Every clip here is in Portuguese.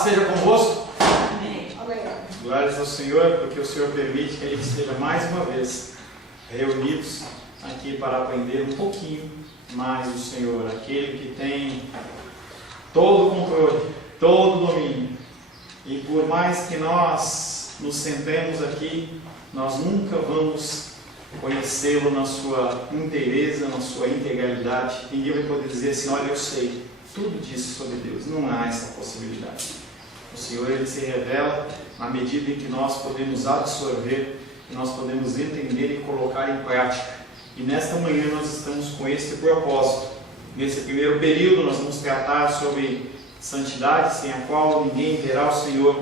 Paz seja convosco. Amém. Glórias ao Senhor, porque o Senhor permite que a gente esteja mais uma vez reunidos aqui para aprender um pouquinho mais do Senhor, aquele que tem todo o controle, todo o domínio. E por mais que nós nos sentemos aqui, nós nunca vamos conhecê-lo na sua inteireza, na sua integralidade. Ninguém vai poder dizer assim: olha, eu sei tudo disso sobre Deus. Não há essa possibilidade. O Senhor, Ele se revela na medida em que nós podemos absorver, que nós podemos entender e colocar em prática. E nesta manhã nós estamos com esse propósito. Nesse primeiro período nós vamos tratar sobre santidade, sem a qual ninguém verá o Senhor.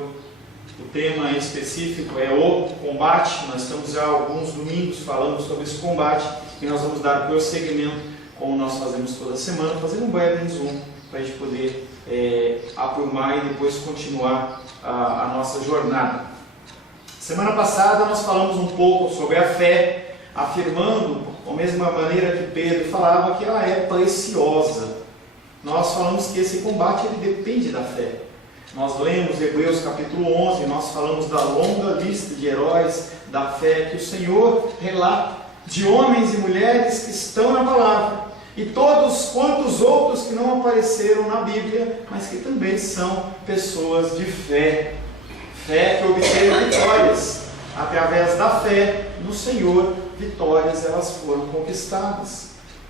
O tema específico é o combate. Nós estamos já há alguns domingos falando sobre esse combate e nós vamos dar prosseguimento, como nós fazemos toda semana, fazendo um breve resumo para a gente poder aprumar e depois continuar a nossa jornada. Semana passada nós falamos um pouco sobre a fé, afirmando, da mesma maneira que Pedro falava, que ela é preciosa. Nós falamos que esse combate ele depende da fé. Nós lemos Hebreus capítulo 11, nós falamos da longa lista de heróis da fé que o Senhor relata, de homens e mulheres que estão na palavra, e todos quantos outros que não apareceram na Bíblia, mas que também são pessoas de fé. Fé que obteve vitórias. Através da fé no Senhor, vitórias elas foram conquistadas.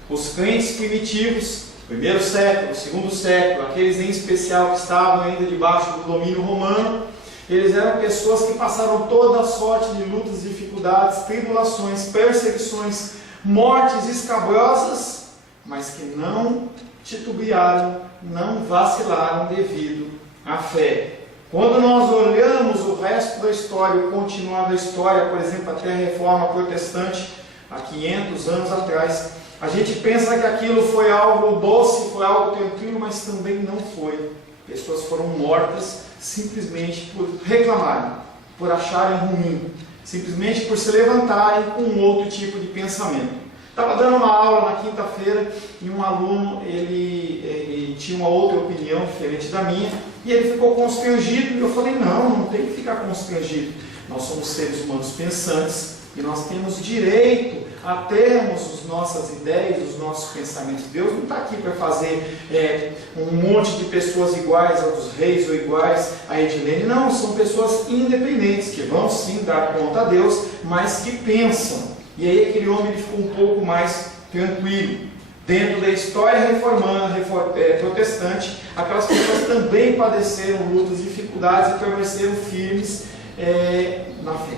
Os crentes primitivos, primeiro século, segundo século, aqueles em especial que estavam ainda debaixo do domínio romano, eles eram pessoas que passaram toda a sorte de lutas, dificuldades, tribulações, perseguições, mortes escabrosas, mas que não titubearam, não vacilaram devido à fé. Quando nós olhamos o resto da história, o continuar da história, por exemplo, até a Reforma Protestante, há 500 anos atrás, a gente pensa que aquilo foi algo doce, foi algo tranquilo, mas também não foi. Pessoas foram mortas simplesmente por reclamarem, por acharem ruim, simplesmente por se levantarem com um outro tipo de pensamento. Estava dando uma aula na quinta-feira e um aluno, ele tinha uma outra opinião diferente da minha e ele ficou constrangido e eu falei, não tem que ficar constrangido. Nós somos seres humanos pensantes e nós temos direito a termos as nossas ideias, os nossos pensamentos. Deus não está aqui para fazer um monte de pessoas iguais aos reis ou iguais a Edilene. Não, são pessoas independentes que vão sim dar conta a Deus, mas que pensam. E aí aquele homem ele ficou um pouco mais tranquilo. Dentro da história reformana, protestante, aquelas pessoas também padeceram lutas, dificuldades e permaneceram firmes na fé.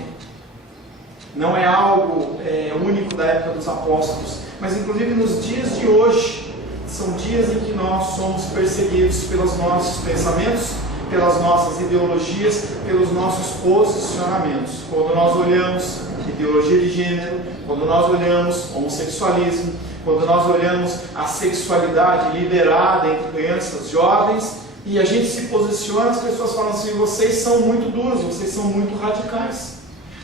Não é algo único da época dos apóstolos, mas inclusive nos dias de hoje, são dias em que nós somos perseguidos pelos nossos pensamentos, pelas nossas ideologias, pelos nossos posicionamentos. Quando nós olhamos ideologia de gênero, quando nós olhamos homossexualismo, quando nós olhamos a sexualidade liberada entre crianças, jovens, e a gente se posiciona, as pessoas falam assim, vocês são muito duros, vocês são muito radicais.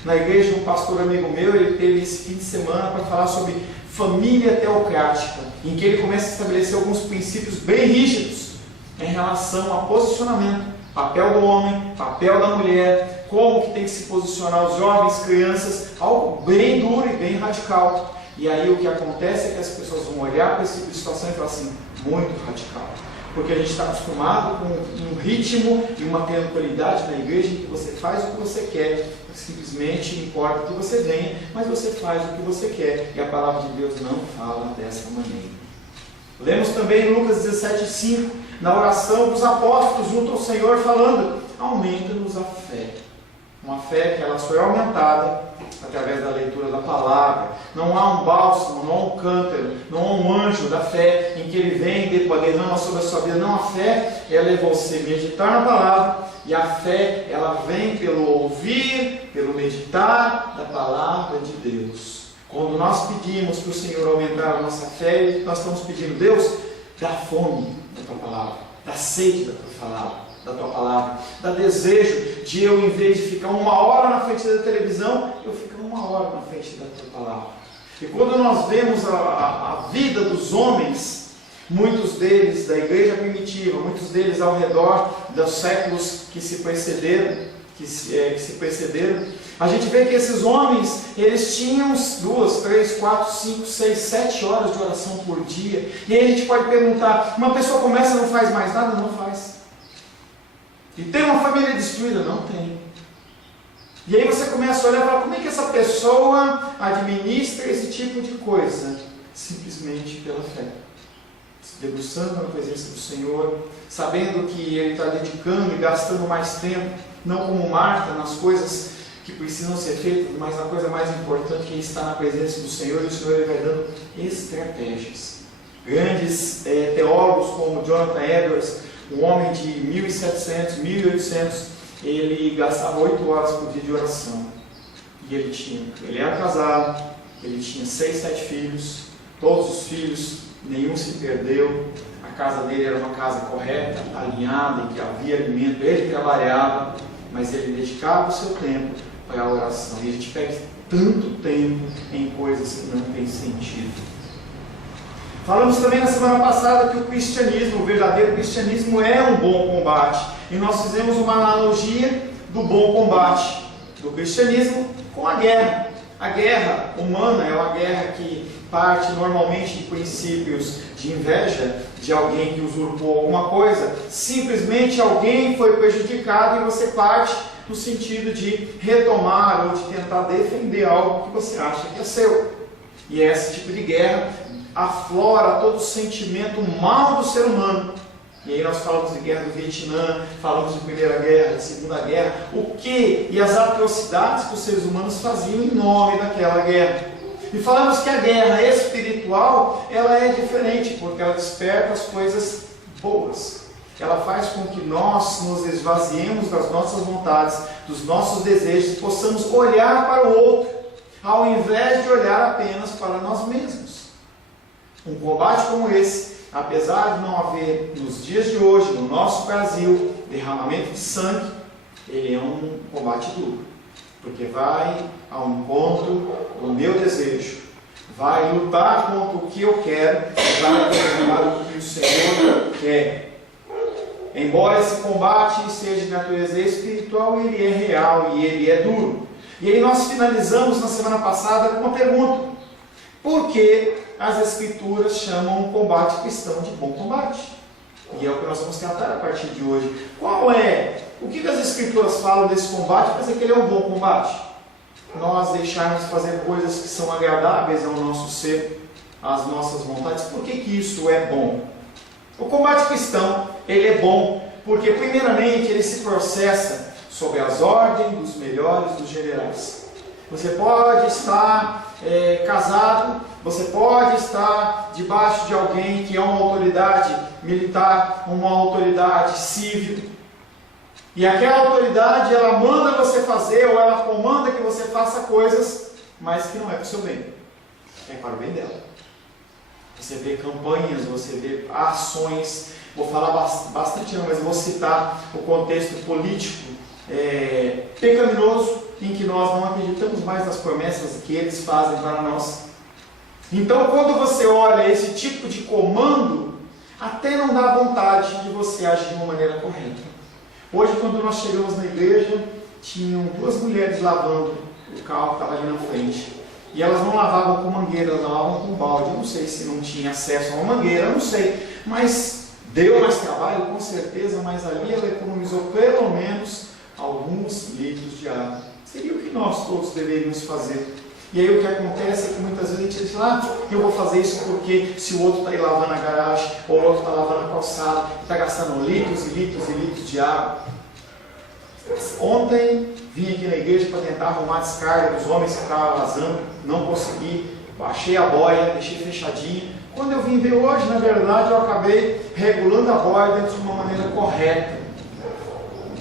Na igreja, um pastor amigo meu, ele teve esse fim de semana para falar sobre família teocrática, em que ele começa a estabelecer alguns princípios bem rígidos em relação a posicionamento, papel do homem, papel da mulher, como que tem que se posicionar os jovens, crianças, algo bem duro e bem radical. E aí o que acontece é que as pessoas vão olhar para esse tipo de situação e falar assim, muito radical. Porque a gente está acostumado com um ritmo e uma tranquilidade na igreja em que você faz o que você quer, simplesmente importa que você venha, mas você faz o que você quer. E a palavra de Deus não fala dessa maneira. Lemos também em Lucas 17,5, na oração dos apóstolos junto ao Senhor, falando, aumenta-nos a fé. Uma fé que ela foi aumentada através da leitura da palavra. Não há um bálsamo, não há um cântaro, não há um anjo da fé em que ele vem e derrama sobre a sua vida. Não, a fé, ela é você meditar na palavra, e a fé, ela vem pelo ouvir, pelo meditar da palavra de Deus. Quando nós pedimos para o Senhor aumentar a nossa fé, nós estamos pedindo, Deus, dá fome da tua palavra, dá sede da tua palavra, dá desejo de eu, em vez de ficar 1 hora na frente da televisão, eu ficar 1 hora na frente da tua palavra. E quando nós vemos a vida dos homens, Muitos deles da igreja primitiva, muitos deles ao redor dos séculos que se precederam, a gente vê que esses homens, eles tinham 2, 3, 4, 5, 6, 7 horas de oração por dia. E aí a gente pode perguntar, uma pessoa começa e não faz mais nada? Não faz. E tem uma família destruída? Não tem. E aí você começa a olhar e falar, como é que essa pessoa administra esse tipo de coisa? Simplesmente pela fé. Se debruçando na presença do Senhor, sabendo que Ele está dedicando e gastando mais tempo, não como Marta, nas coisas que precisam ser feitas, mas na coisa mais importante, que é estar na presença do Senhor, e o Senhor Ele vai dando estratégias. Grandes teólogos como Jonathan Edwards, um homem de 1700, 1800, ele gastava 8 horas por dia de oração. E ele era casado, ele tinha 6, 7 filhos, todos os filhos, nenhum se perdeu, a casa dele era uma casa correta, alinhada, em que havia alimento, ele trabalhava, mas ele dedicava o seu tempo para a oração. E a gente perde tanto tempo em coisas que não têm sentido. Falamos também na semana passada que o cristianismo, o verdadeiro cristianismo, é um bom combate. E nós fizemos uma analogia do bom combate do cristianismo com a guerra. A guerra humana é uma guerra que parte normalmente de princípios de inveja, de alguém que usurpou alguma coisa. Simplesmente alguém foi prejudicado e você parte no sentido de retomar ou de tentar defender algo que você acha que é seu. E esse tipo de guerra aflora todo o sentimento mal do ser humano. E aí nós falamos de guerra do Vietnã, falamos de Primeira Guerra, de Segunda Guerra, o que e as atrocidades que os seres humanos faziam em nome daquela guerra. E falamos que a guerra espiritual, ela é diferente, porque ela desperta as coisas boas. Ela faz com que nós nos esvaziemos das nossas vontades, dos nossos desejos, possamos olhar para o outro, ao invés de olhar apenas para nós mesmos. Um combate como esse, apesar de não haver nos dias de hoje, no nosso Brasil, derramamento de sangue, ele é um combate duro, porque vai ao encontro do meu desejo, vai lutar contra o que eu quero, vai realizar o que o Senhor quer. Embora esse combate seja de natureza espiritual, ele é real e ele é duro. E aí nós finalizamos na semana passada com uma pergunta: por que as Escrituras chamam o combate cristão de bom combate? E é o que nós vamos tratar a partir de hoje. O que as Escrituras falam desse combate para dizer que ele é um bom combate? Nós deixarmos de fazer coisas que são agradáveis ao nosso ser, às nossas vontades. Por que isso é bom? O combate cristão, ele é bom porque, primeiramente, ele se processa sob as ordens dos melhores dos generais. Você pode estar casado, você pode estar debaixo de alguém que é uma autoridade militar, uma autoridade civil, e aquela autoridade, ela manda você fazer, ou ela comanda que você faça coisas, mas que não é para o seu bem, é para o bem dela. Você vê campanhas, você vê ações, vou falar bastante, mas vou citar o contexto político pecaminoso, em que nós não acreditamos mais nas promessas que eles fazem para nós. Então, quando você olha esse tipo de comando, até não dá vontade de você agir de uma maneira correta. Hoje, quando nós chegamos na igreja, tinham 2 mulheres lavando o carro que estava ali na frente. E elas não lavavam com mangueira, elas lavavam com balde. Eu não sei se não tinha acesso a uma mangueira, eu não sei. Mas deu mais trabalho, com certeza, mas ali ela economizou pelo menos alguns litros de água. Seria o que nós todos deveríamos fazer. E aí o que acontece é que muitas vezes a gente diz, eu vou fazer isso porque se o outro está aí lavando a garagem, ou o outro está lavando a calçada, está gastando litros e litros e litros de água. Ontem vim aqui na igreja para tentar arrumar a descarga dos homens que estavam vazando, não consegui, baixei a boia, deixei fechadinha. Quando eu vim ver hoje, na verdade, eu acabei regulando a boia de uma maneira correta.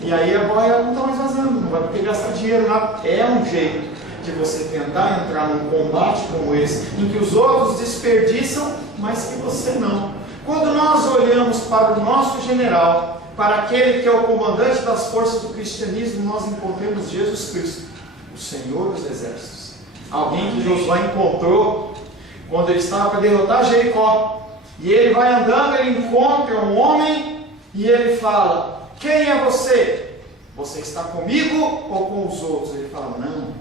E aí a boia não está mais vazando, não vai ter que gastar dinheiro, nada. É um jeito de você tentar entrar num combate como esse, em que os outros desperdiçam, mas que você não. Quando nós olhamos para o nosso general, para aquele que é o comandante das forças do cristianismo, nós encontramos Jesus Cristo, o Senhor dos Exércitos. Alguém que Josué encontrou quando ele estava para derrotar Jericó. E ele vai andando, ele encontra um homem e ele fala: quem é você? Você está comigo ou com os outros? Ele fala: não,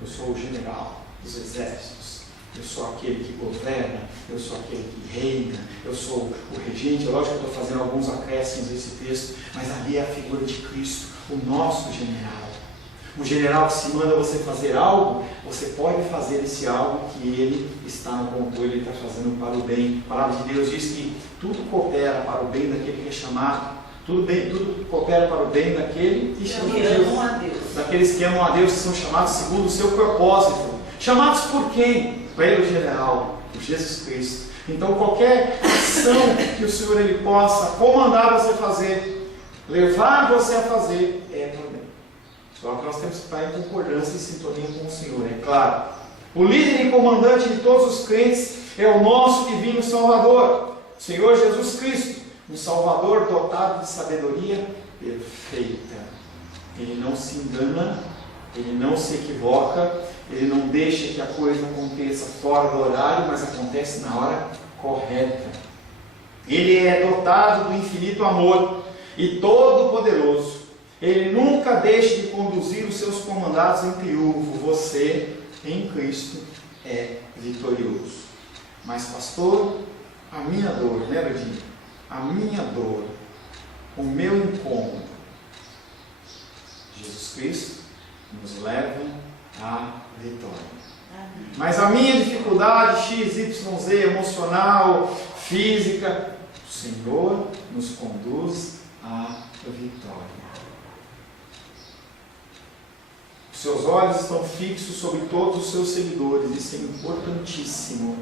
eu sou o general dos exércitos, eu sou aquele que governa, eu sou aquele que reina, eu sou o regente. Lógico que eu estou fazendo alguns acréscimos nesse texto, mas ali é a figura de Cristo, o nosso general. O general que se manda você fazer algo, você pode fazer esse algo que ele está no controle, ele está fazendo para o bem. A palavra de Deus diz que tudo coopera para o bem daquele que é chamado, tudo coopera para o bem daquele que chama Deus, daqueles que amam a Deus, que são chamados segundo o seu propósito. Chamados por quem? Pelo general, por Jesus Cristo. Então qualquer ação que o Senhor ele possa comandar você fazer, levar você a fazer, é para o bem. Só que nós temos que estar em concordância e sintonia com o Senhor, é claro. O líder e comandante de todos os crentes é o nosso divino Salvador, o Senhor Jesus Cristo, um Salvador dotado de sabedoria perfeita. Ele não se engana, ele não se equivoca, ele não deixa que a coisa aconteça fora do horário, mas acontece na hora correta. Ele é dotado do infinito amor e todo-poderoso. Ele nunca deixa de conduzir os seus comandados em triunfo. Você, em Cristo, é vitorioso. Mas, pastor, a minha dor, né, Rodinho? A minha dor, o meu incômodo, Jesus Cristo nos leva à vitória. Mas a minha dificuldade, XYZ, emocional, física, o Senhor nos conduz à vitória. Seus olhos estão fixos sobre todos os seus seguidores. Isso é importantíssimo.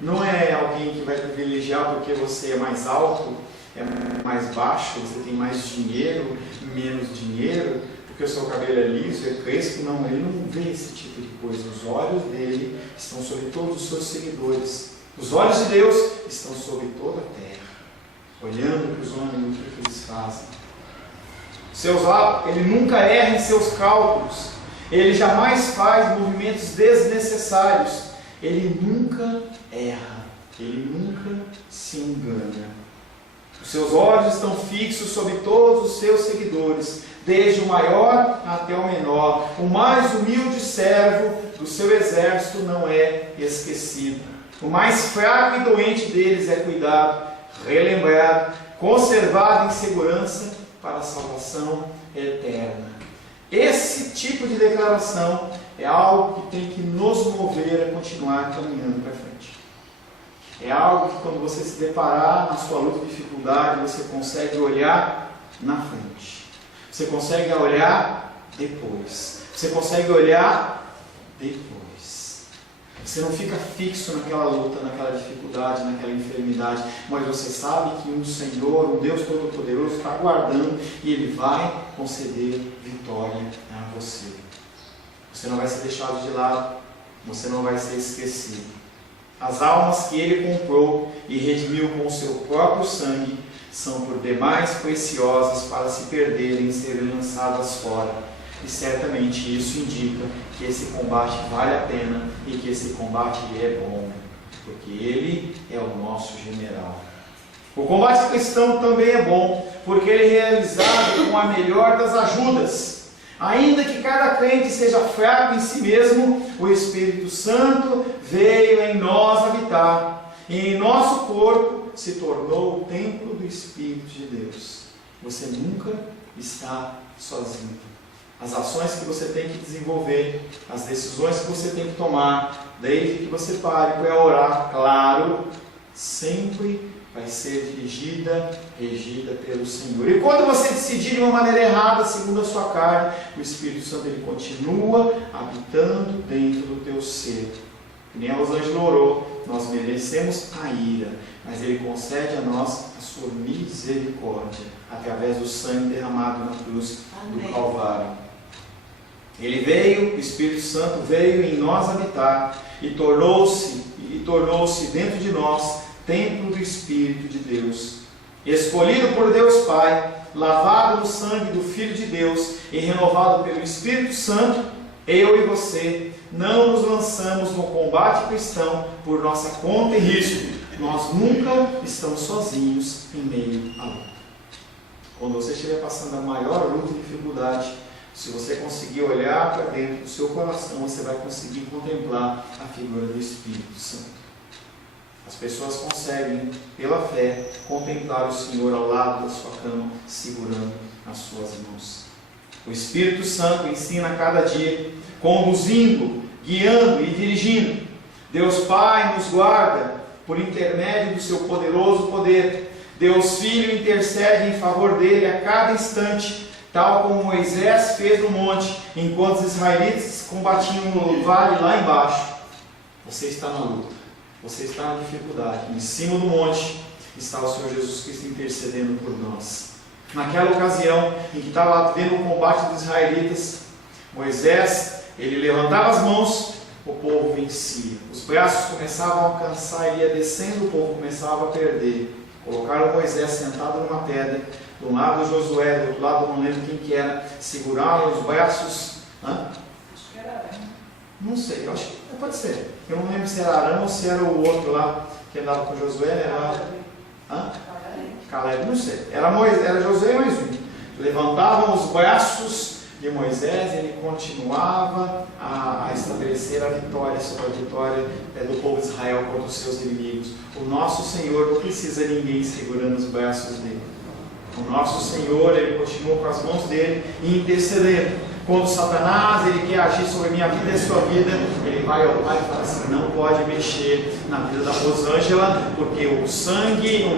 Não é alguém que vai privilegiar porque você é mais alto, é mais baixo, você tem mais dinheiro, menos dinheiro, porque o seu cabelo é liso, é crespo. Não, ele não vê esse tipo de coisa. Os olhos dele estão sobre todos os seus seguidores. Os olhos de Deus estão sobre toda a terra, olhando para os homens e o que eles fazem. Ele nunca erra em seus cálculos, ele jamais faz movimentos desnecessários, ele nunca erra, ele nunca se engana. Os seus olhos estão fixos sobre todos os seus seguidores, desde o maior até o menor. O mais humilde servo do seu exército não é esquecido. O mais fraco e doente deles é cuidado, relembrado, conservado em segurança para a salvação eterna. Esse tipo de declaração é algo que tem que nos mover a continuar caminhando para frente. É algo que, quando você se deparar na sua luta de dificuldade, você consegue olhar na frente. Você consegue olhar depois. Você consegue olhar depois. Você não fica fixo naquela luta, naquela dificuldade, naquela enfermidade, mas você sabe que um Senhor, um Deus Todo-Poderoso está aguardando e Ele vai conceder vitória a você. Você não vai ser deixado de lado, você não vai ser esquecido. As almas que Ele comprou e redimiu com o seu próprio sangue são por demais preciosas para se perderem e serem lançadas fora. E certamente isso indica que esse combate vale a pena e que esse combate é bom, porque Ele é o nosso general. O combate cristão também é bom, porque ele é realizado com a melhor das ajudas. Ainda que cada crente seja fraco em si mesmo, o Espírito Santo veio em nós habitar, e em nosso corpo se tornou o templo do Espírito de Deus. Você nunca está sozinho. As ações que você tem que desenvolver, as decisões que você tem que tomar, desde que você pare para orar, claro, sempre vai ser regida pelo Senhor. E quando você decidir de uma maneira errada, segundo a sua carne, o Espírito Santo ele continua habitando dentro do teu ser. Que nem a Rosângela orou, nós merecemos a ira, mas Ele concede a nós a sua misericórdia, através do sangue derramado na cruz do Calvário. Ele veio, o Espírito Santo veio em nós habitar e tornou-se dentro de nós templo do Espírito de Deus, escolhido por Deus Pai, lavado no sangue do Filho de Deus e renovado pelo Espírito Santo. Eu e você não nos lançamos no combate cristão por nossa conta e risco, Nós nunca estamos sozinhos em meio à luta. Quando você estiver passando a maior luta e dificuldade, se você conseguir olhar para dentro do seu coração, você vai conseguir contemplar a figura do Espírito Santo. As pessoas conseguem, pela fé, contemplar o Senhor ao lado da sua cama, segurando as suas mãos. O Espírito Santo ensina a cada dia, conduzindo, guiando e dirigindo. Deus Pai nos guarda por intermédio do seu poderoso poder. Deus Filho intercede em favor dele a cada instante, tal como Moisés fez no monte, enquanto os israelitas combatiam no vale lá embaixo. Você está na luta, você está na dificuldade. Em cima do monte está o Senhor Jesus Cristo intercedendo por nós. Naquela ocasião em que estava vendo o combate dos israelitas, Moisés, ele levantava as mãos, o povo vencia. Os braços começavam a cansar, ele ia descendo, o povo começava a perder. Colocaram Moisés sentado numa pedra, de um lado Josué, do outro lado não lembro quem que era, seguraram os braços. Acho que era Arão. Não sei, eu acho que pode ser. Eu não lembro se era Arão ou se era o outro lá que andava com Josué. Era Caleb, não sei. Era Josué e mais um. Levantavam os braços de Moisés, ele continuava a estabelecer a vitória sobre a vitória do povo de Israel contra os seus inimigos. O nosso Senhor não precisa de ninguém segurando os braços dele. O nosso Senhor, ele continua com as mãos dele intercedendo. Quando Satanás ele quer agir sobre a minha vida e a sua vida, ele vai ao Pai e fala assim: não pode mexer na vida da Rosângela, porque o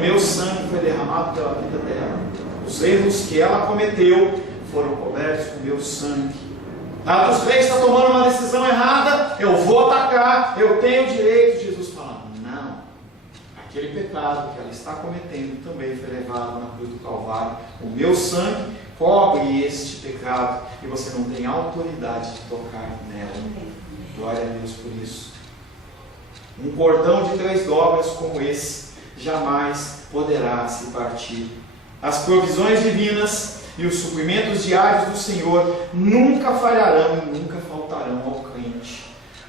meu sangue foi derramado pela vida dela. Os erros que ela cometeu foram cobertos com o meu sangue. Atos 3 está tomando uma decisão errada, eu vou atacar, eu tenho o direito. Jesus fala: não, aquele pecado que ela está cometendo também foi levado na cruz do Calvário. O meu sangue cobre este pecado e você não tem autoridade de tocar nela. Glória a Deus por isso. Um cordão de 3 dobras como esse jamais poderá se partir. As provisões divinas e os suprimentos diários do Senhor nunca falharão e nunca faltarão ao crente.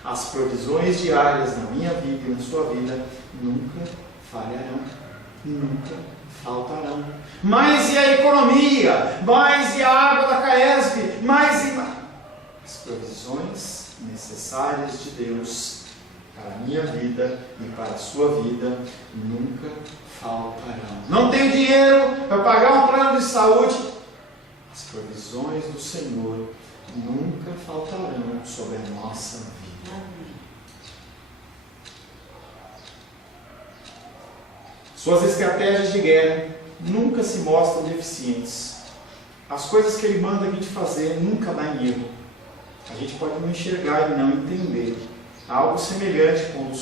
As provisões diárias na minha vida e na sua vida nunca falharão, nunca faltarão. Mas e a economia? Mas e a água da Caesb? Mas e... As provisões necessárias de Deus para a minha vida e para a sua vida nunca faltarão. Não tenho dinheiro para pagar um plano de saúde? As provisões do Senhor nunca faltarão sobre a nossa vida. Suas estratégias de guerra nunca se mostram deficientes. As coisas que ele manda a gente fazer nunca dá em erro. A gente pode não enxergar e não entender. Algo semelhante com os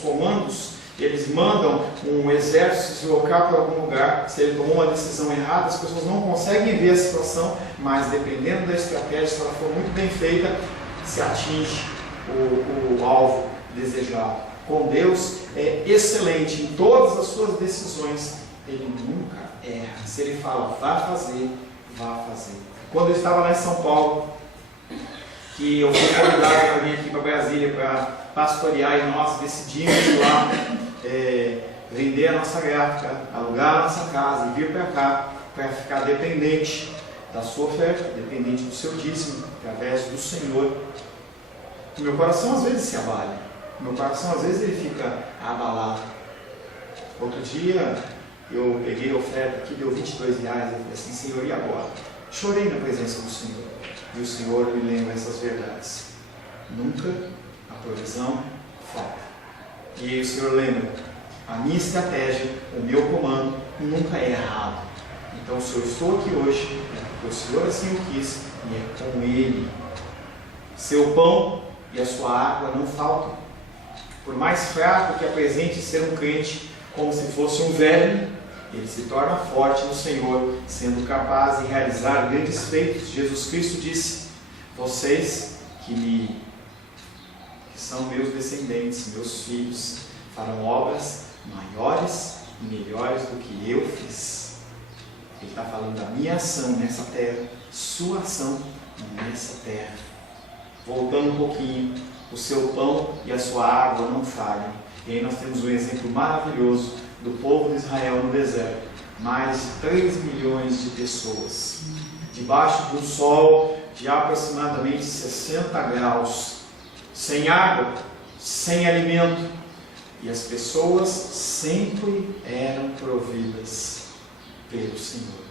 comandos, eles mandam um exército se deslocar para algum lugar. Se ele tomou uma decisão errada, as pessoas não conseguem ver a situação, mas dependendo da estratégia, se ela for muito bem feita, se atinge o alvo desejado. Com Deus é excelente em todas as suas decisões, ele nunca erra. Se ele fala, vá fazer, vá fazer. Quando eu estava lá em São Paulo, que eu fui convidado para vir aqui para Brasília para pastorear, e nós decidimos lá vender a nossa gráfica, alugar a nossa casa e vir para cá para ficar dependente da sua oferta, dependente do seu dízimo, através do Senhor. O meu coração às vezes se abala, o meu coração às vezes ele fica abalado. Outro dia eu peguei a oferta aqui, deu R$22, eu falei assim: Senhor, e agora? Chorei na presença do Senhor, e o Senhor me lembra essas verdades. Nunca a provisão falta. E aí o Senhor lembra: a minha estratégia, o meu comando nunca é errado. Então, se eu estou aqui hoje, é porque o Senhor assim o quis, e é com Ele. Seu pão e a sua água não faltam. Por mais fraco que apresente ser um crente, como se fosse um velho, ele se torna forte no Senhor, sendo capaz de realizar grandes feitos. Jesus Cristo disse: vocês que são meus descendentes, meus filhos, farão obras maiores e melhores do que eu fiz. Ele está falando da minha ação nessa terra, sua ação nessa terra. Voltando um pouquinho, o seu pão e a sua água não falham. E aí nós temos um exemplo maravilhoso do povo de Israel no deserto. Mais de 3 milhões de pessoas, debaixo do sol de aproximadamente 60 graus, sem água, sem alimento, e as pessoas sempre eram providas pelo Senhor.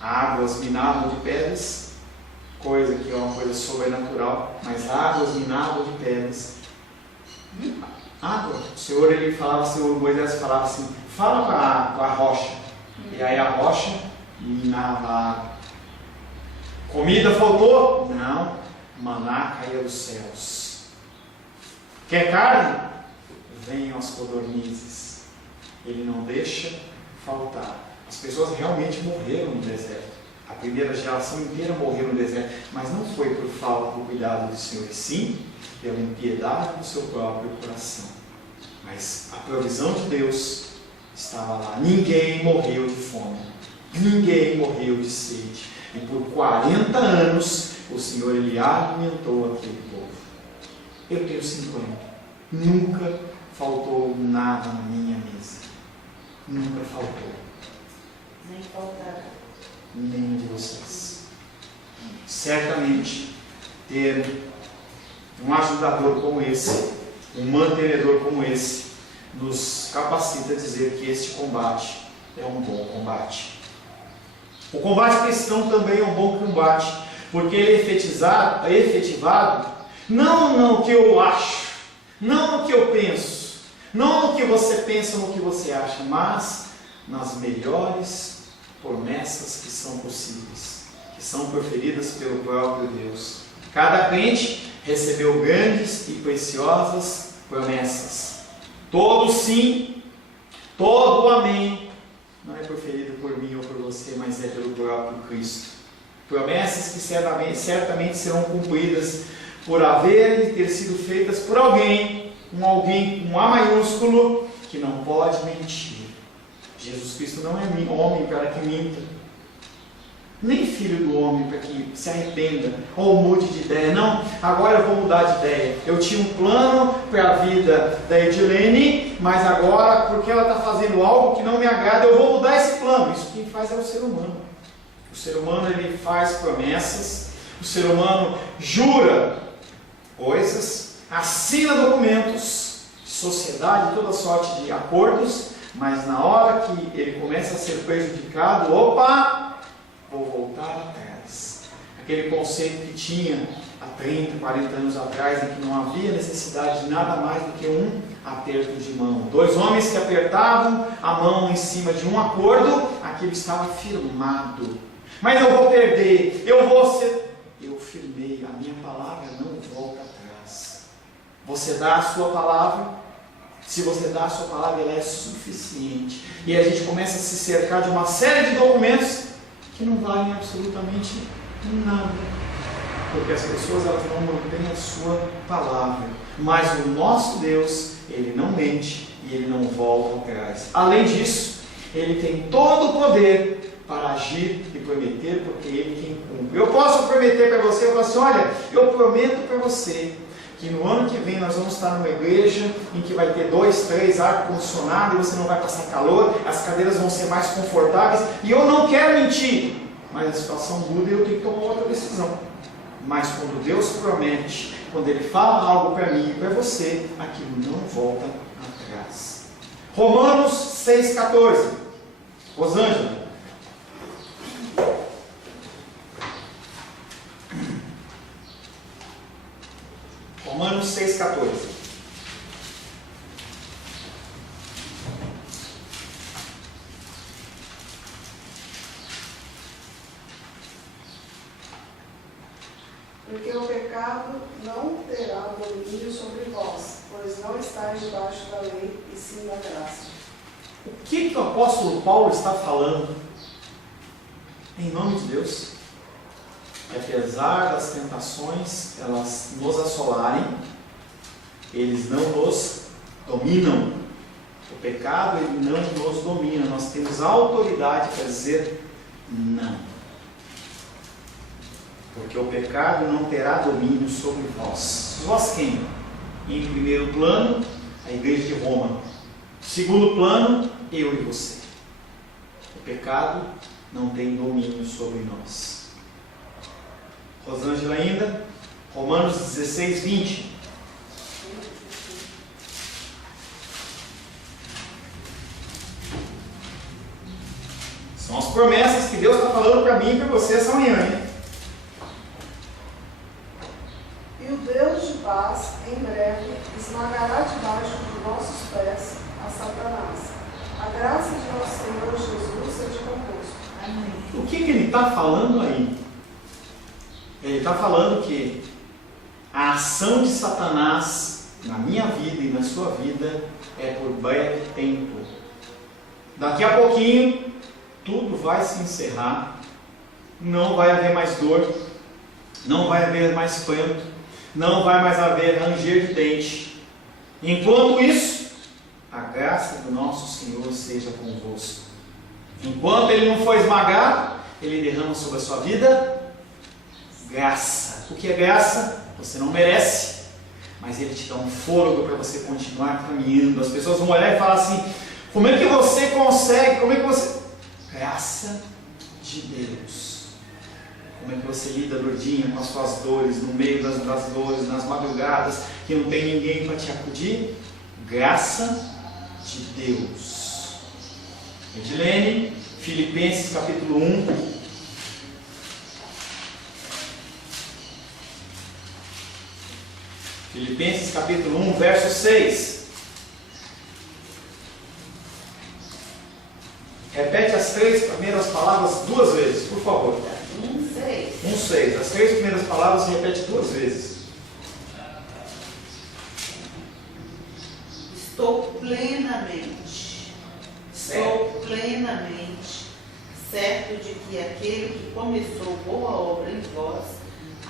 Águas minavam de pedras, coisa que é uma coisa sobrenatural, mas águas minavam de pedras. Água, o Senhor, ele falava assim, o Moisés falava assim, fala com a rocha, e aí a rocha minava a água. Comida faltou? Não, maná caía dos céus. Quer carne? Venham as codornizes. Ele não deixa faltar. As pessoas realmente morreram no deserto. A primeira geração inteira morreu no deserto, mas não foi por falta do cuidado do Senhor, e sim pela impiedade do seu próprio coração. Mas a provisão de Deus estava lá. Ninguém morreu de fome, ninguém morreu de sede, e por 40 anos o Senhor, ele alimentou aquele povo. Eu tenho 50, nunca faltou nada na minha mesa, nunca faltou, nem faltará, nenhum de vocês. Certamente ter um ajudador como esse, um mantenedor como esse, nos capacita a dizer que este combate é um bom combate. O combate cristão também é um bom combate, porque ele é efetivado não no que eu acho, não no que eu penso, não no que você pensa, no que você acha, mas nas melhores promessas que são possíveis, que são proferidas pelo próprio Deus. Cada crente recebeu grandes e preciosas promessas. Todo sim, todo amém, não é proferido por mim ou por você, mas é pelo próprio Cristo. Promessas que certamente serão cumpridas por haverem ter sido feitas por alguém com A maiúsculo, que não pode mentir. Jesus Cristo não é homem para que minta, nem filho do homem para que se arrependa ou mude de ideia. Não, agora eu vou mudar de ideia. Eu tinha um plano para a vida da Edilene, mas agora, porque ela está fazendo algo que não me agrada, eu vou mudar esse plano. Isso quem faz é o ser humano. O ser humano, ele faz promessas, o ser humano jura coisas, assina documentos de sociedade, toda sorte de acordos, mas na hora que ele começa a ser prejudicado, opa, vou voltar atrás. Aquele conceito que tinha há 30, 40 anos atrás, em que não havia necessidade de nada mais do que um aperto de mão. 2 homens que apertavam a mão em cima de um acordo, aquilo estava firmado. Mas eu vou perder, eu firmei, a minha palavra não volta atrás. Você dá a sua palavra, se você dá a sua palavra, ela é suficiente. E a gente começa a se cercar de uma série de documentos que não valem absolutamente nada, porque as pessoas, elas não mantêm a sua palavra. Mas o nosso Deus, ele não mente e ele não volta atrás. Além disso, ele tem todo o poder para agir e prometer, porque ele quem cumpre. Eu posso prometer para você, eu falo assim, olha, eu prometo para você que no ano que vem nós vamos estar numa igreja em que vai ter 2, 3 ar-condicionado e você não vai passar calor, as cadeiras vão ser mais confortáveis, e eu não quero mentir, mas a situação muda e eu tenho que tomar outra decisão. Mas quando Deus promete, quando Ele fala algo para mim e para você, aquilo não volta atrás. Romanos 6,14. Rosângela. Romanos 6,14. Porque o pecado não terá domínio sobre vós, pois não estáis debaixo da lei, e sim da graça. O que o apóstolo Paulo está falando? Em nome de Deus, que apesar das tentações elas nos assolarem, eles não nos dominam. O pecado, ele não nos domina. Nós temos autoridade para dizer não. Porque o pecado não terá domínio sobre vós. Vós quem? Em primeiro plano, a igreja de Roma. Segundo plano, eu e você. O pecado não tem domínio sobre nós. Rosângela ainda, Romanos 16, 20. São as promessas que Deus está falando para mim e para você essa manhã, hein? E o Deus de paz, em breve, esmagará debaixo de vossos pés a Satanás. A graça de nosso Senhor Jesus seja convosco. Amém. O que ele está falando aí? Ele está falando que a ação de Satanás na minha vida e na sua vida é por breve tempo. Daqui a pouquinho, tudo vai se encerrar. Não vai haver mais dor. Não vai haver mais pranto. Não vai mais haver ranger de dente. Enquanto isso, a graça do nosso Senhor seja convosco. Enquanto Ele não for esmagado, Ele derrama sobre a sua vida graça. O que é graça? Você não merece, mas Ele te dá um fôlego para você continuar caminhando. As pessoas vão olhar e falar assim: como é que você consegue? Como é que você... Graça de Deus. Como é que você lida, Lourdinha, com as suas dores, no meio das dores, nas madrugadas, que não tem ninguém para te acudir? Graça de Deus. Edilene, Filipenses capítulo 1. Filipenses capítulo 1, verso 6. Repete as 3 primeiras palavras 2 vezes, por favor. 1,6. As 3 primeiras palavras se repete 2 vezes. Estou plenamente certo de que aquele que começou boa obra em vós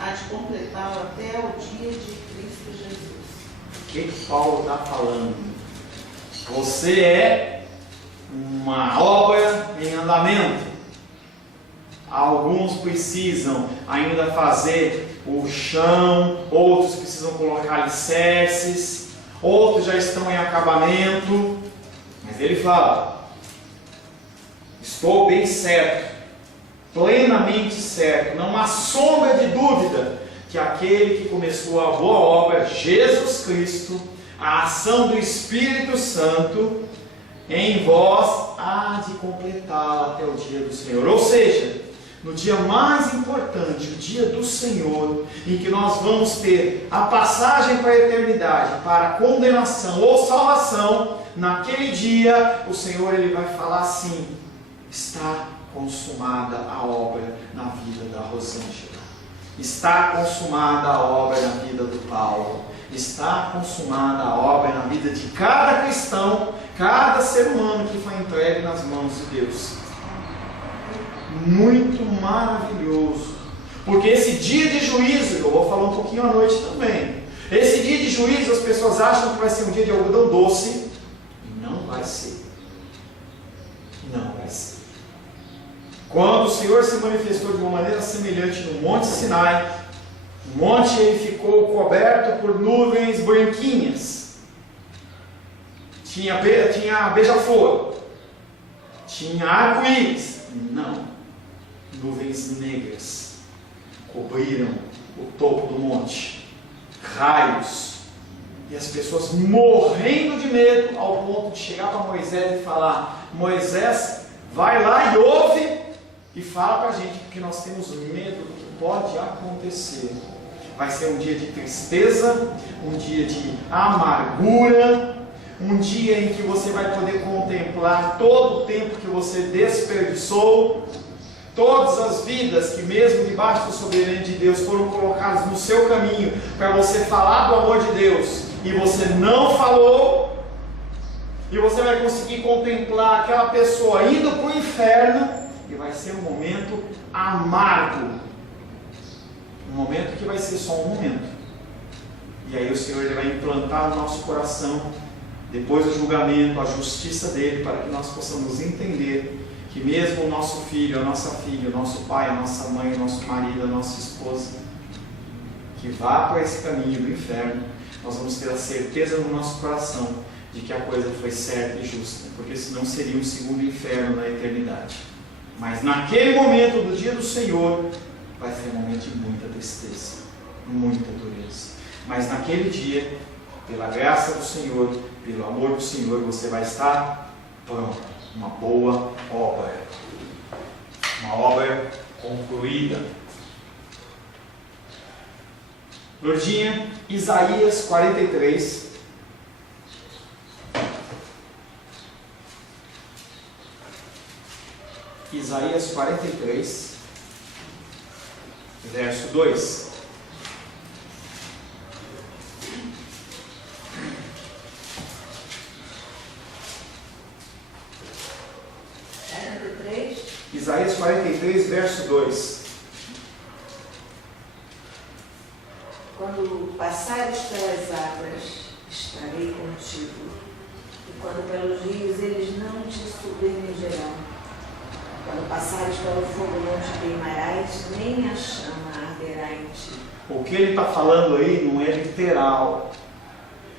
há de completá-la até o dia de Cristo Jesus. O que Paulo está falando? Você é uma obra em andamento. Alguns precisam ainda fazer o chão, outros precisam colocar alicerces, outros já estão em acabamento. Mas ele fala: estou bem certo, plenamente certo, não há sombra de dúvida que aquele que começou a boa obra, Jesus Cristo, a ação do Espírito Santo em vós, há de completá-la até o dia do Senhor. Ou seja, no dia mais importante, o dia do Senhor, em que nós vamos ter a passagem para a eternidade, para a condenação ou salvação, naquele dia o Senhor ele vai falar assim: está consumada a obra na vida da Rosângela, está consumada a obra na vida do Paulo, está consumada a obra na vida de cada cristão, cada ser humano que foi entregue nas mãos de Deus. Muito maravilhoso, porque esse dia de juízo, eu vou falar um pouquinho à noite também, esse dia de juízo as pessoas acham que vai ser um dia de algodão doce, e não vai ser. Não vai ser. Quando o Senhor se manifestou de uma maneira semelhante no Monte Sinai, o monte ele ficou coberto por nuvens branquinhas, tinha beija-flor, tinha arco-íris, não, nuvens negras cobriram o topo do monte, raios, e as pessoas morrendo de medo, ao ponto de chegar para Moisés e falar: Moisés, vai lá e ouve e fala para a gente, porque nós temos medo do que pode acontecer. Vai ser um dia de tristeza, um dia de amargura, um dia em que você vai poder contemplar todo o tempo que você desperdiçou, todas as vidas que mesmo debaixo da soberania de Deus foram colocadas no seu caminho para você falar do amor de Deus e você não falou, e você vai conseguir contemplar aquela pessoa indo para o inferno, e vai ser um momento amargo, um momento que vai ser só um momento. E aí o Senhor ele vai implantar no nosso coração, depois do julgamento, a justiça dele, para que nós possamos entender que mesmo o nosso filho, a nossa filha, o nosso pai, a nossa mãe, o nosso marido, a nossa esposa, que vá para esse caminho do inferno, nós vamos ter a certeza no nosso coração de que a coisa foi certa e justa, porque senão seria um segundo inferno na eternidade. Mas naquele momento do dia do Senhor, vai ser um momento de muita tristeza, muita dureza. Mas naquele dia, pela graça do Senhor, pelo amor do Senhor, você vai estar pronto. Uma boa obra. Uma obra concluída. Lourdinha, Isaías 43. Isaías 43, verso 2. Isaías 43, verso 2. Quando passares pelas águas, estarei contigo, e quando pelos rios, eles não te submergirão. Quando passares pelo fogo, não te queimarás, nem a chama arderá em ti. O que ele está falando aí não é literal.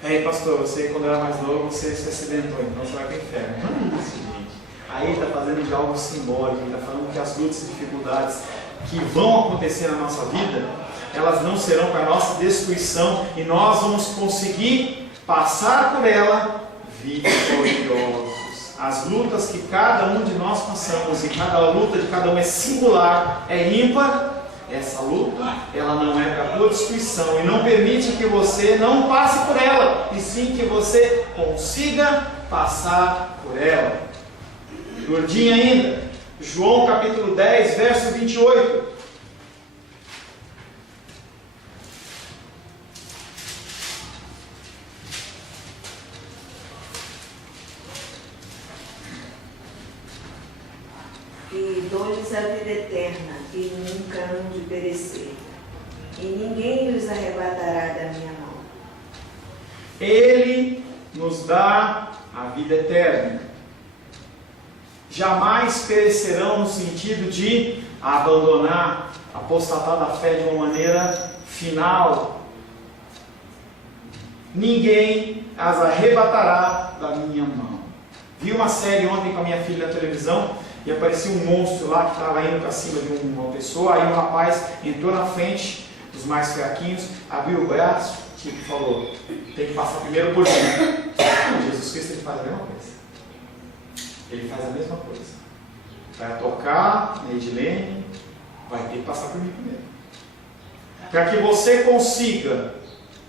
Aí, pastor, você quando era mais novo, você se acidentou, então você vai para o inferno. Não é isso, gente. Aí ele está fazendo de algo simbólico, ele está falando que as lutas e dificuldades que vão acontecer na nossa vida, elas não serão para a nossa destruição, e nós vamos conseguir passar por ela vitoriosos. As lutas que cada um de nós passamos, e cada luta de cada um é singular, é ímpar, essa luta, ela não é para a tua destruição, e não permite que você não passe por ela, e sim que você consiga passar por ela. Lourdinha ainda, João capítulo 10, verso 28. E dou-lhes a vida eterna, e nunca hão de perecer, e ninguém os arrebatará da minha mão. Ele nos dá a vida eterna. Jamais perecerão no sentido de abandonar, apostatar da fé de uma maneira final. Ninguém as arrebatará da minha mão. Vi uma série ontem com a minha filha na televisão, e aparecia um monstro lá que estava indo para cima de uma pessoa. Aí um rapaz entrou na frente dos mais fraquinhos, abriu o braço, tipo, falou: tem que passar primeiro por mim. Jesus Cristo, ele faz a mesma coisa. Ele faz a mesma coisa. Vai tocar na Edilene, vai ter que passar por mim primeiro. Para que você consiga,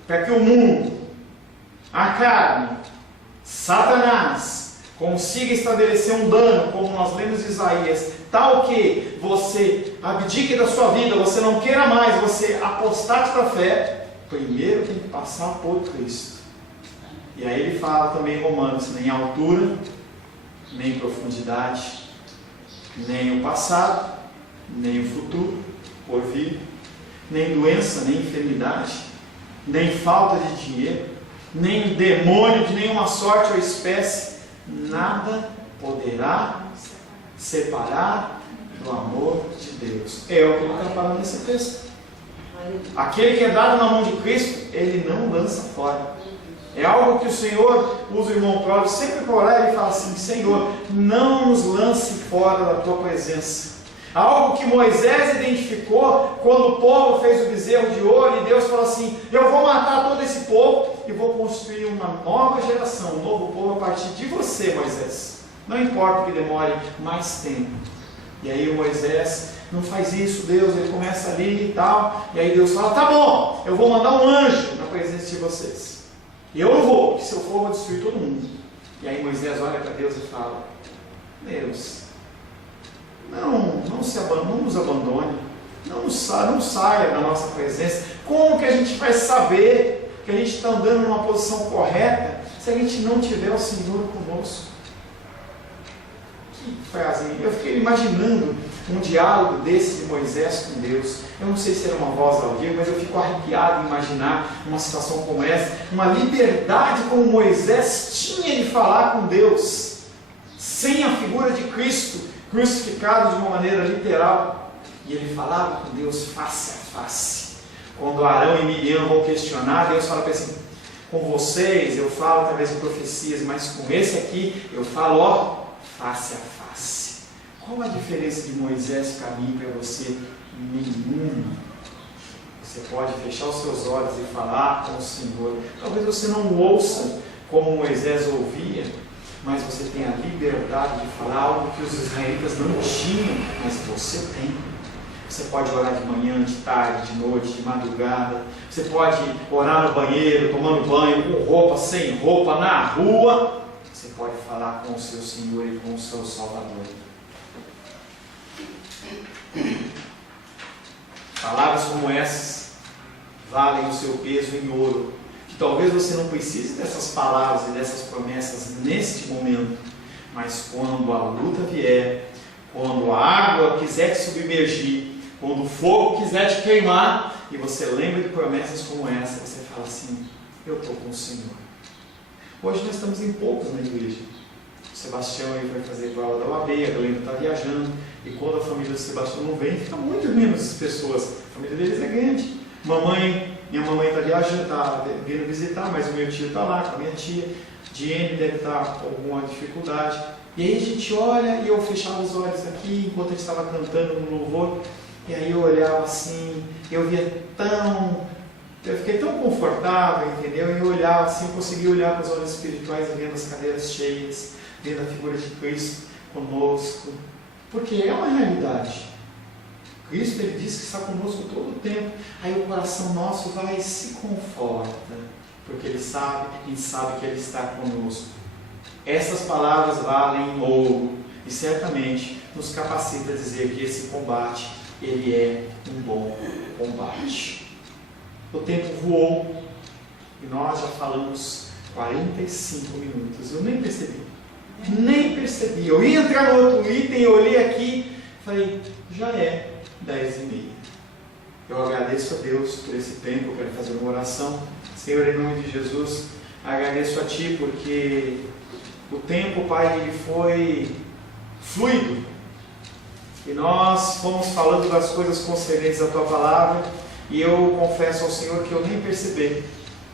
para que o mundo, a carne, Satanás, consiga estabelecer um dano, como nós lemos em Isaías, tal que você abdique da sua vida, você não queira mais, você apostate para a fé, primeiro tem que passar por Cristo. E aí ele fala também em Romanos: nem altura, nem profundidade, nem o passado, nem o futuro, por vir, nem doença, nem enfermidade, nem falta de dinheiro, nem demônio de nenhuma sorte ou espécie, nada poderá separar do amor de Deus. É o que ele está falando nesse texto. Aquele que é dado na mão de Cristo, ele não lança fora. É algo que o Senhor usa o irmão Cláudio sempre para orar. Ele fala assim: Senhor, não nos lance fora da tua presença. Algo que Moisés identificou quando o povo fez o bezerro de ouro, e Deus falou assim: eu vou matar todo esse povo e vou construir uma nova geração, um novo povo a partir de você, Moisés. Não importa que demore mais tempo. E aí o Moisés não faz isso, Deus, ele começa ali e tal, e aí Deus fala: tá bom, eu vou mandar um anjo na presença de vocês. E eu não vou, porque se eu for eu vou destruir todo mundo. E aí Moisés olha para Deus e fala: Deus, não nos abandone, não saia da nossa presença. Como que a gente vai saber que a gente está andando numa posição correta se a gente não tiver o Senhor conosco? Que frase! Eu fiquei imaginando um diálogo desse de Moisés com Deus. Eu não sei se era uma voz audível, mas eu fico arrepiado em imaginar uma situação como essa, uma liberdade como Moisés tinha de falar com Deus, sem a figura de Cristo crucificado de uma maneira literal. E ele falava com Deus face a face. Quando Arão e Miriam vão questionar, Deus fala para ele assim: Com vocês eu falo através de profecias, mas com esse aqui eu falo, ó, face a face. Qual a diferença de Moisés para mim e para você? Nenhuma. Você pode fechar os seus olhos e falar com o Senhor. Talvez você não ouça como Moisés ouvia, mas você tem a liberdade de falar algo que os israelitas não tinham, mas você tem. Você pode orar de manhã, de tarde, de noite, de madrugada. Você pode orar no banheiro, tomando banho, com roupa, sem roupa, na rua. Você pode falar com o seu Senhor e com o seu Salvador. Palavras como essas valem o seu peso em ouro. Que talvez você não precise dessas palavras e dessas promessas neste momento, mas quando a luta vier, quando a água quiser te submergir, quando o fogo quiser te queimar, e você lembra de promessas como essa, você fala assim, eu estou com o Senhor. Hoje nós estamos em poucos na igreja. O Sebastião aí vai fazer prova da UAB, a Galena está viajando, e quando a família do Sebastião não vem, fica muito menos pessoas. A família deles é grande. Minha mamãe está viajando, está vindo visitar, mas o meu tio está lá com a minha tia. Diene deve estar com alguma dificuldade. E aí a gente olha, e eu fechava os olhos aqui, enquanto a gente estava cantando no louvor, e aí eu olhava assim, eu fiquei tão confortável, entendeu? E eu olhava assim, eu conseguia olhar com os olhos espirituais, vendo as cadeiras cheias, vendo a figura de Cristo conosco, porque é uma realidade. Cristo, Ele diz que está conosco todo o tempo. Aí o coração nosso vai e se conforta, porque a gente sabe que Ele está conosco. Essas palavras valem ouro e certamente nos capacita a dizer que esse combate, ele é um bom combate. O tempo voou e nós já falamos 45 minutos. Eu nem percebi. Eu ia entrar no outro item, eu olhei aqui, falei, já é 10h30. Eu agradeço a Deus por esse tempo, eu quero fazer uma oração. Senhor, em nome de Jesus, agradeço a Ti porque o tempo, Pai, ele foi fluido. E nós fomos falando das coisas concernentes à Tua Palavra, e eu confesso ao Senhor que eu nem percebi.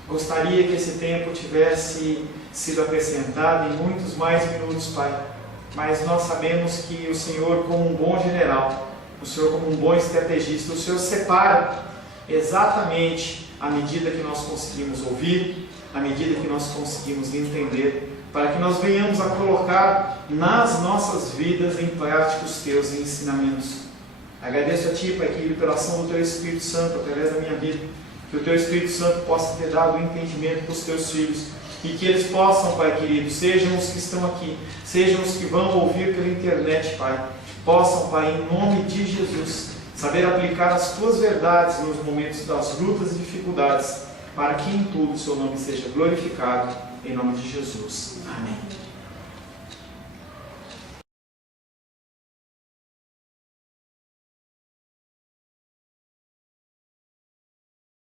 Gostaria que esse tempo tivesse sido acrescentado em muitos mais minutos, Pai. Mas nós sabemos que o Senhor, como um bom general, o Senhor, como um bom estrategista, o Senhor separa exatamente à medida que nós conseguimos ouvir, à medida que nós conseguimos entender, para que nós venhamos a colocar nas nossas vidas em prática os Teus ensinamentos. Agradeço a Ti, Pai querido, pela ação do Teu Espírito Santo através da minha vida, que o Teu Espírito Santo possa ter dado o entendimento para os Teus filhos, e que eles possam, Pai querido, sejam os que estão aqui, sejam os que vão ouvir pela internet, Pai, possam, Pai, em nome de Jesus, saber aplicar as Tuas verdades nos momentos das lutas e dificuldades, para que em tudo o Seu nome seja glorificado, em nome de Jesus. Amém.